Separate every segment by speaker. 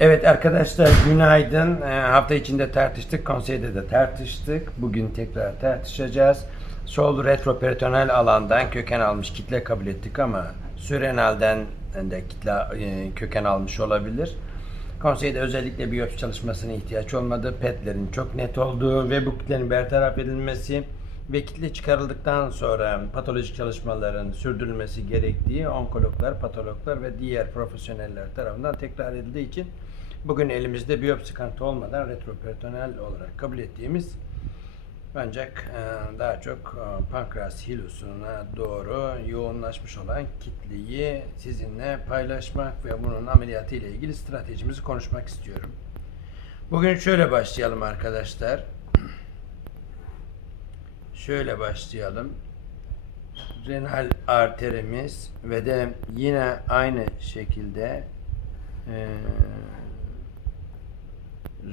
Speaker 1: Evet arkadaşlar günaydın. Ee, hafta içinde tartıştık. Konseyde de tartıştık. Bugün tekrar tartışacağız. Sol retroperitoneal alandan köken almış kitle kabul ettik ama sürenalden de kitle e, köken almış olabilir. Konseyde özellikle biyopsi çalışmasına ihtiyaç olmadı. PET'lerin çok net olduğu ve bu kitlenin bertaraf edilmesi ve kitle çıkarıldıktan sonra patolojik çalışmaların sürdürülmesi gerektiği onkologlar, patologlar ve diğer profesyoneller tarafından tekrar edildiği için bugün elimizde biyopsi kanıtı olmadan retroperitoneal olarak kabul ettiğimiz ancak e, daha çok e, pankreas hilosuna doğru yoğunlaşmış olan kitleyi sizinle paylaşmak ve bunun ameliyatı ile ilgili stratejimizi konuşmak istiyorum. Bugün şöyle başlayalım arkadaşlar. Şöyle başlayalım. Renal arterimiz ve de yine aynı şekilde e,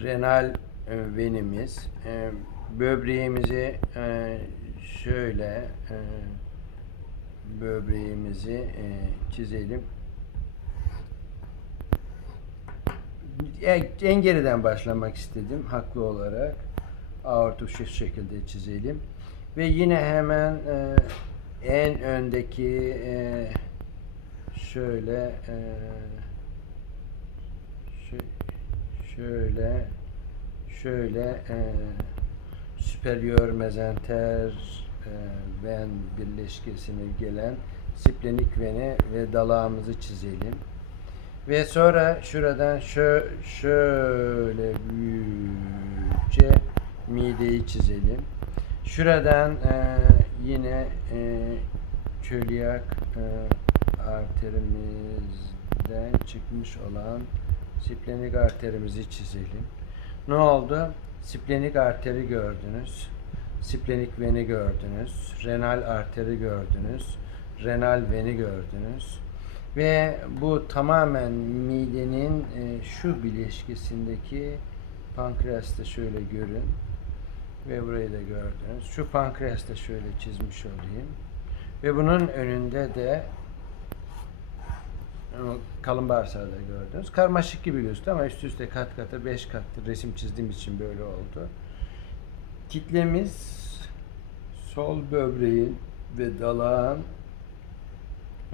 Speaker 1: renal e, venimiz e, böbreğimizi e, şöyle e, böbreğimizi e, çizelim. E, En geriden başlamak istedim haklı olarak. Aortu şu şekilde çizelim. Ve yine hemen e, en öndeki e, şöyle e, şö- şöyle şöyle e, superior mezenter e, ven birleşkesine gelen splenik veni ve dalağımızı çizelim. Ve sonra şuradan şö şöyle büyükçe mideyi çizelim. Şuradan e, yine e, çölyak e, arterimizden çıkmış olan splenik arterimizi çizelim. Ne oldu? Splenik arteri gördünüz. Splenik veni gördünüz. Renal arteri gördünüz. Renal veni gördünüz. Ve bu tamamen midenin e, şu bileşkesindeki pankreasta şöyle görün. Ve burayı da gördünüz. Şu pankreasta şöyle çizmiş olayım. Ve bunun önünde de kalın bağırsağı da gördünüz. Karmaşık gibi gözüktü ama üst üste kat kata 5 katlı resim çizdiğim için böyle oldu. Kitlemiz sol böbreğin ve dalağın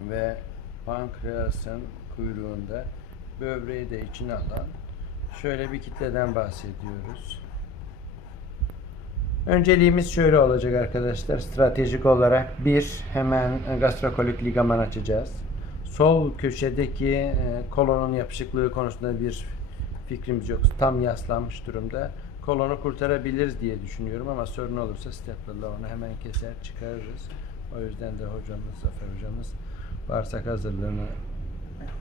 Speaker 1: ve pankreasın kuyruğunda böbreği de içine alan şöyle bir kitleden bahsediyoruz. Önceliğimiz şöyle olacak arkadaşlar. Stratejik olarak bir hemen gastrokolik ligaman açacağız. Sol köşedeki e, kolonun yapışıklığı konusunda bir fikrimiz yok. Tam yaslanmış durumda. Kolonu kurtarabiliriz diye düşünüyorum ama sorun olursa staplerla onu hemen keser çıkarırız. O yüzden de hocamız, Zafer hocamız bağırsak hazırlığını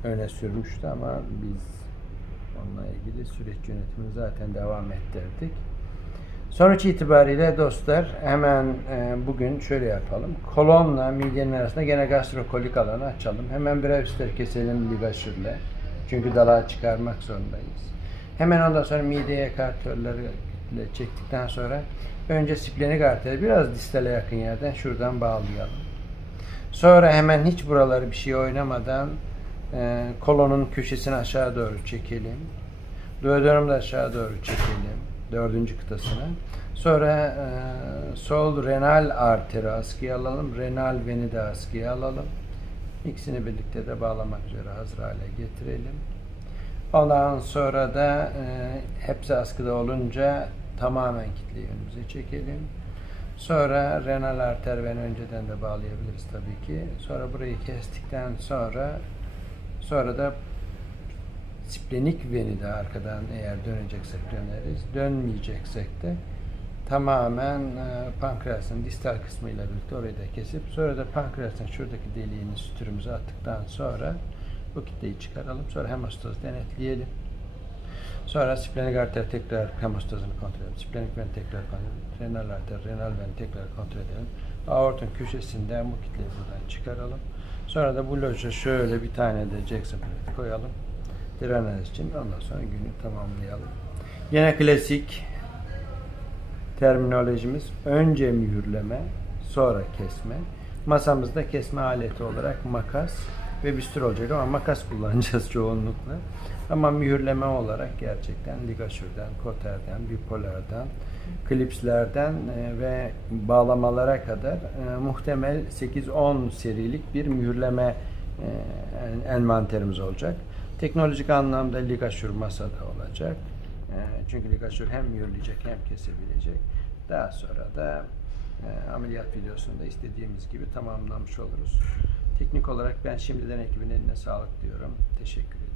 Speaker 1: öne sürmüştü ama biz onunla ilgili süreç yönetimini zaten devam ettirdik. Sonuç itibariyle dostlar hemen e, bugün şöyle yapalım. Kolonla midenin arasında gene gastrokolik alanı açalım. Hemen birer üstler keselim ligaşürle. Çünkü dalağı çıkarmak zorundayız. Hemen ondan sonra mideye kartörleri çektikten sonra önce splenik arteri biraz distale yakın yerden şuradan bağlayalım. Sonra hemen hiç buraları bir şey oynamadan e, kolonun köşesini aşağı doğru çekelim. Duodenum da aşağı doğru çekelim. Dördüncü kıtasına. Sonra e, sol renal arteri askıya alalım. Renal veni de askıya alalım. İkisini birlikte de bağlamak üzere hazır hale getirelim. Ondan sonra da e, hepsi askıda olunca tamamen kitleyi önümüze çekelim. Sonra renal arter veni önceden de bağlayabiliriz tabii ki. Sonra burayı kestikten sonra sonra da splenik veni de arkadan eğer döneceksek döneriz. Dönmeyeceksek de tamamen e, pankreasın distal kısmıyla birlikte orayı da kesip sonra da pankreasın şuradaki deliğini sütürümüze attıktan sonra bu kitleyi çıkaralım. Sonra hemostoz denetleyelim. Sonra splenik arter tekrar hemostazını kontrol edelim. Splenik veni tekrar kontrol edelim. Renal arter, renal veni tekrar kontrol edelim. Aortun köşesinden bu kitleyi buradan çıkaralım. Sonra da bu loja şöyle bir tane de Jackson koyalım. Drenaj için. Ondan sonra günü tamamlayalım. Yine klasik terminolojimiz önce mühürleme, sonra kesme. Masamızda kesme aleti olarak makas ve bir sürü olacak ama makas kullanacağız çoğunlukla. Ama mühürleme olarak gerçekten ligaşürden, koterden, bipolardan, klipslerden e, ve bağlamalara kadar e, muhtemel 8-10 serilik bir mühürleme e, en- envanterimiz olacak. Teknolojik anlamda ligaşür masada olacak. E, Çünkü ligaşür hem mühürleyecek hem kesebilecek. Daha sonra da e, ameliyat videosunda istediğimiz gibi tamamlamış oluruz. Teknik olarak ben şimdiden ekibin eline sağlık diyorum. Teşekkür ediyorum.